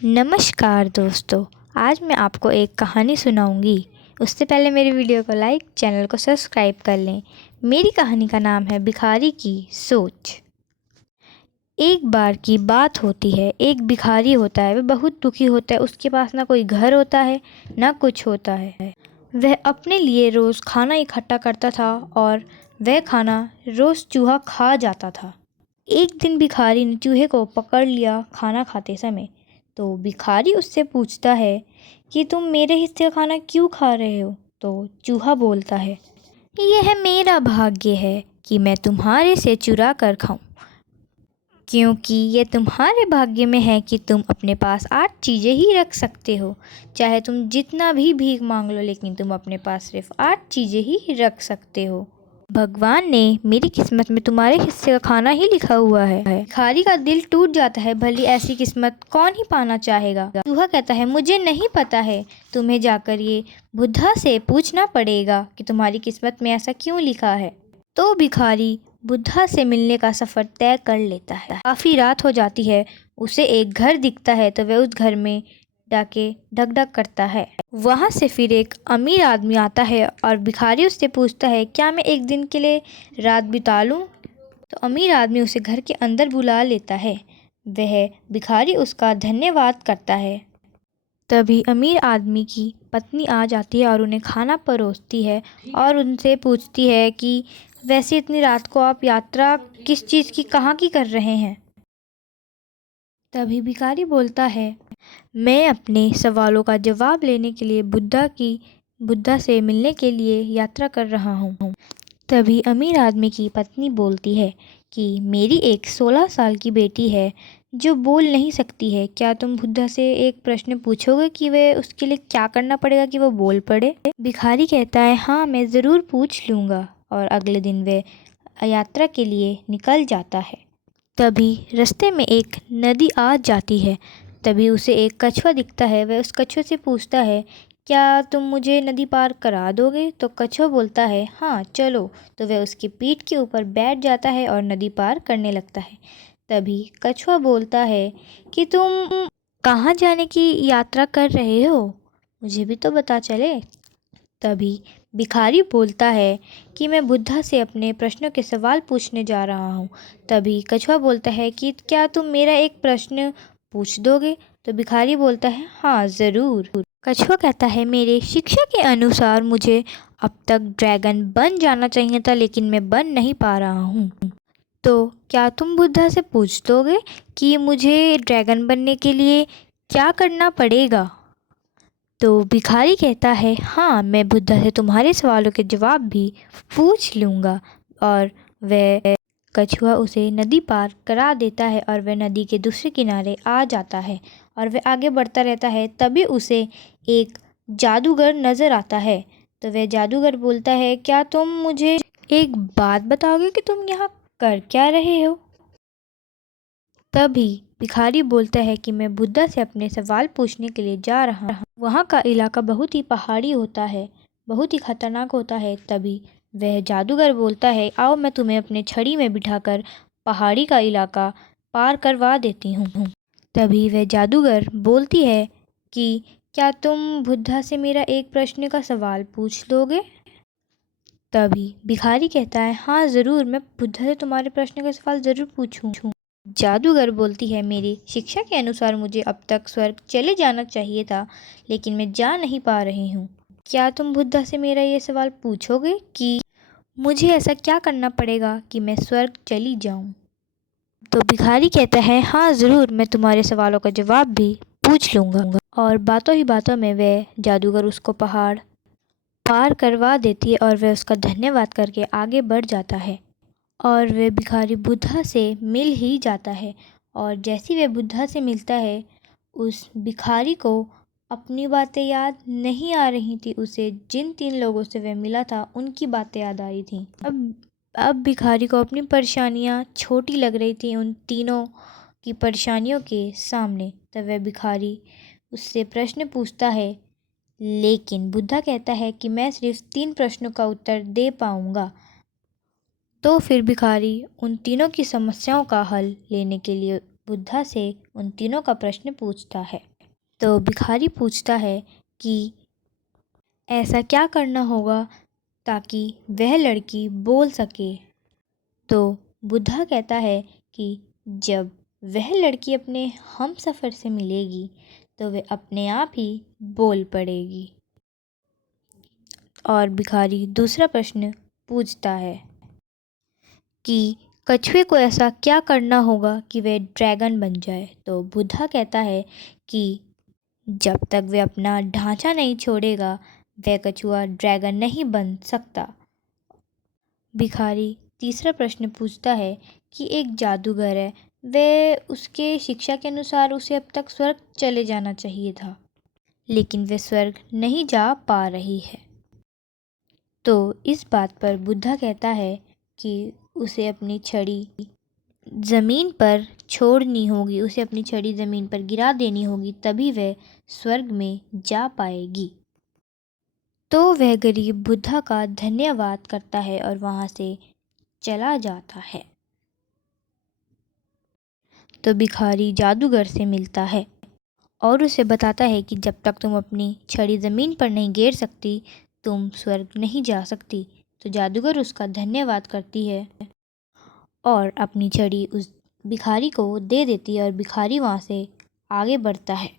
नमस्कार दोस्तों, आज मैं आपको एक कहानी सुनाऊंगी। उससे पहले मेरी वीडियो को लाइक, चैनल को सब्सक्राइब कर लें। मेरी कहानी का नाम है भिखारी की सोच। एक बार की बात होती है, एक भिखारी होता है। वह बहुत दुखी होता है। उसके पास ना कोई घर होता है, ना कुछ होता है। वह अपने लिए रोज़ खाना इकट्ठा करता था और वह खाना रोज़ चूहा खा जाता था। एक दिन भिखारी ने चूहे को पकड़ लिया खाना खाते समय। तो भिखारी उससे पूछता है कि तुम मेरे हिस्से का खाना क्यों खा रहे हो। तो चूहा बोलता है, यह मेरा भाग्य है कि मैं तुम्हारे से चुरा कर खाऊं, क्योंकि ये तुम्हारे भाग्य में है कि तुम अपने पास 8 चीज़ें ही रख सकते हो। चाहे तुम जितना भी भीख मांग लो, लेकिन तुम अपने पास सिर्फ 8 चीज़ें ही रख सकते हो। भगवान ने मेरी किस्मत में तुम्हारे हिस्से का खाना ही लिखा हुआ है। भिखारी का दिल टूट जाता है। भली ऐसी किस्मत कौन ही पाना चाहेगा। चूहा कहता है, मुझे नहीं पता है, तुम्हें जाकर ये बुद्धा से पूछना पड़ेगा कि तुम्हारी किस्मत में ऐसा क्यों लिखा है। तो भिखारी बुद्धा से मिलने का सफ़र तय कर लेता है। काफ़ी रात हो जाती है। उसे एक घर दिखता है तो वह उस घर में जाके ढक ढक करता है। वहाँ से फिर एक अमीर आदमी आता है और भिखारी उससे पूछता है, क्या मैं एक दिन के लिए रात बिता लूँ। तो अमीर आदमी उसे घर के अंदर बुला लेता है। वह भिखारी उसका धन्यवाद करता है। तभी अमीर आदमी की पत्नी आ जाती है और उन्हें खाना परोसती है और उनसे पूछती है कि वैसे इतनी रात को आप यात्रा किस चीज़ की, कहाँ की कर रहे हैं। तभी भिखारी बोलता है, मैं अपने सवालों का जवाब लेने के लिए बुद्धा से मिलने के लिए यात्रा कर रहा हूँ। तभी अमीर आदमी की पत्नी बोलती है कि मेरी एक 16 साल की बेटी है जो बोल नहीं सकती है। क्या तुम बुद्धा से एक प्रश्न पूछोगे कि वह उसके लिए क्या करना पड़ेगा कि वो बोल पड़े। भिखारी कहता है, हाँ मैं ज़रूर पूछ लूँगा। और अगले दिन वह यात्रा के लिए निकल जाता है। तभी रास्ते में एक नदी आ जाती है। तभी उसे एक कछुआ दिखता है। वह उस कछुए से पूछता है, क्या तुम मुझे नदी पार करा दोगे। तो कछुआ बोलता है, हाँ चलो। तो वह उसकी पीठ के ऊपर बैठ जाता है और नदी पार करने लगता है। तभी कछुआ बोलता है कि तुम कहाँ जाने की यात्रा कर रहे हो, मुझे भी तो पता चले। तभी भिखारी बोलता है कि मैं बुद्धा से अपने प्रश्नों के सवाल पूछने जा रहा हूँ। तभी कछुआ बोलता है कि क्या तुम मेरा एक प्रश्न पूछ दोगे। तो भिखारी बोलता है, हाँ ज़रूर। कछुआ कहता है, मेरे शिक्षा के अनुसार मुझे अब तक ड्रैगन बन जाना चाहिए था, लेकिन मैं बन नहीं पा रहा हूँ। तो क्या तुम बुद्धा से पूछ दोगे कि मुझे ड्रैगन बनने के लिए क्या करना पड़ेगा। तो भिखारी कहता है, हाँ मैं बुद्धा से तुम्हारे सवालों के जवाब भी पूछ लूँगा। और वह कछुआ उसे नदी पार करा देता है और वह नदी के दूसरे किनारे आ जाता है और वह आगे बढ़ता रहता है। तभी उसे एक जादूगर नज़र आता है। तो वह जादूगर बोलता है, क्या तुम मुझे एक बात बताओगे कि तुम यहाँ कर क्या रहे हो। तभी भिखारी बोलता है कि मैं बुद्धा से अपने सवाल पूछने के लिए जा रहा हूँ। वहाँ का इलाका बहुत ही पहाड़ी होता है, बहुत ही खतरनाक होता है। तभी वह जादूगर बोलता है, आओ मैं तुम्हें अपने छड़ी में बिठाकर पहाड़ी का इलाका पार करवा देती हूँ। तभी वह जादूगर बोलती है कि क्या तुम बुद्धा से मेरा एक प्रश्न का सवाल पूछ लोगे। तभी भिखारी कहता है, हाँ ज़रूर, मैं बुद्धा से तुम्हारे प्रश्न का सवाल ज़रूर पूछूँ। जादूगर बोलती है, मेरी शिक्षा के अनुसार मुझे अब तक स्वर्ग चले जाना चाहिए था, लेकिन मैं जा नहीं पा रही हूँ। क्या तुम बुद्धा से मेरा ये सवाल पूछोगे कि मुझे ऐसा क्या करना पड़ेगा कि मैं स्वर्ग चली जाऊँ। तो भिखारी कहता है, हाँ ज़रूर, मैं तुम्हारे सवालों का जवाब भी पूछ लूँगा। और बातों ही बातों में वह जादूगर उसको पहाड़ पार करवा देती है और वह उसका धन्यवाद करके आगे बढ़ जाता है। और वह भिखारी बुद्धा से मिल ही जाता है। और जैसे वह बुद्धा से मिलता है, उस भिखारी को अपनी बातें याद नहीं आ रही थी। उसे जिन 3 लोगों से वह मिला था उनकी बातें याद आ रही थी। अब भिखारी को अपनी परेशानियाँ छोटी लग रही थी उन तीनों की परेशानियों के सामने। तब वह भिखारी उससे प्रश्न पूछता है, लेकिन बुद्धा कहता है कि मैं सिर्फ 3 प्रश्नों का उत्तर दे पाऊँगा। तो फिर भिखारी उन तीनों की समस्याओं का हल लेने के लिए बुद्धा से उन तीनों का प्रश्न पूछता है। तो भिखारी पूछता है कि ऐसा क्या करना होगा ताकि वह लड़की बोल सके। तो बुद्धा कहता है कि जब वह लड़की अपने हम सफ़र से मिलेगी तो वह अपने आप ही बोल पड़ेगी। और भिखारी दूसरा प्रश्न पूछता है कि कछुए को ऐसा क्या करना होगा कि वह ड्रैगन बन जाए। तो बुद्धा कहता है कि जब तक वह अपना ढांचा नहीं छोड़ेगा वह कछुआ ड्रैगन नहीं बन सकता। भिखारी तीसरा प्रश्न पूछता है कि एक जादूगर है, वह उसके शिक्षा के अनुसार उसे अब तक स्वर्ग चले जाना चाहिए था, लेकिन वह स्वर्ग नहीं जा पा रही है। तो इस बात पर बुद्धा कहता है कि उसे अपनी छड़ी ज़मीन पर छोड़नी होगी, उसे अपनी छड़ी ज़मीन पर गिरा देनी होगी, तभी वह स्वर्ग में जा पाएगी। तो वह गरीब बुद्धा का धन्यवाद करता है और वहाँ से चला जाता है। तो भिखारी जादूगर से मिलता है और उसे बताता है कि जब तक तुम अपनी छड़ी ज़मीन पर नहीं गिर सकती तुम स्वर्ग नहीं जा सकती। तो जादूगर उसका धन्यवाद करती है और अपनी छड़ी उस भिखारी को दे देती है और भिखारी वहाँ से आगे बढ़ता है।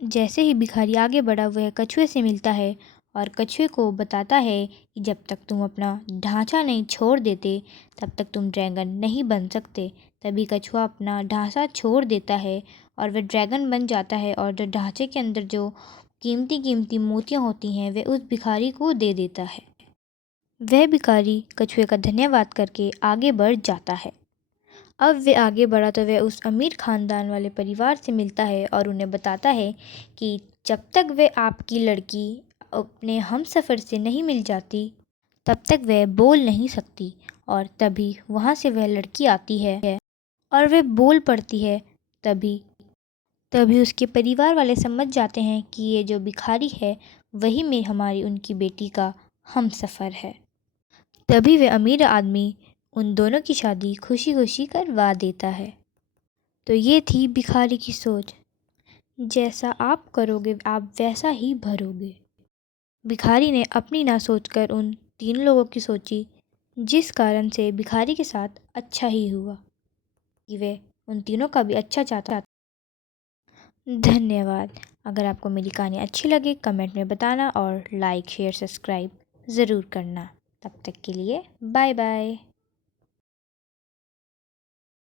जैसे ही भिखारी आगे बढ़ा वह कछुए से मिलता है और कछुए को बताता है कि जब तक तुम अपना ढांचा नहीं छोड़ देते तब तक तुम ड्रैगन नहीं बन सकते। तभी कछुआ अपना ढांचा छोड़ देता है और वह ड्रैगन बन जाता है और जो ढांचे के अंदर जो कीमती कीमती मोतियाँ होती हैं वह उस भिखारी को दे देता है। वह भिखारी कछुए का धन्यवाद करके आगे बढ़ जाता है। अब वे आगे बढ़ा तो वह उस अमीर ख़ानदान वाले परिवार से मिलता है और उन्हें बताता है कि जब तक वह आपकी लड़की अपने हम सफ़र से नहीं मिल जाती तब तक वह बोल नहीं सकती। और तभी वहाँ से वह लड़की आती है और वह बोल पड़ती है। तभी तभी उसके परिवार वाले समझ जाते हैं कि ये जो भिखारी है वही में हमारी उनकी बेटी का हम सफ़र है। तभी वह अमीर आदमी उन दोनों की शादी खुशी खुशी करवा देता है। तो ये थी भिखारी की सोच, जैसा आप करोगे आप वैसा ही भरोगे। भिखारी ने अपनी ना सोचकर उन तीन लोगों की सोची, जिस कारण से भिखारी के साथ अच्छा ही हुआ कि वे उन तीनों का भी अच्छा चाहता। धन्यवाद। अगर आपको मेरी कहानी अच्छी लगे कमेंट में बताना और लाइक शेयर सब्सक्राइब ज़रूर करना। तब तक के लिए बाय बाय।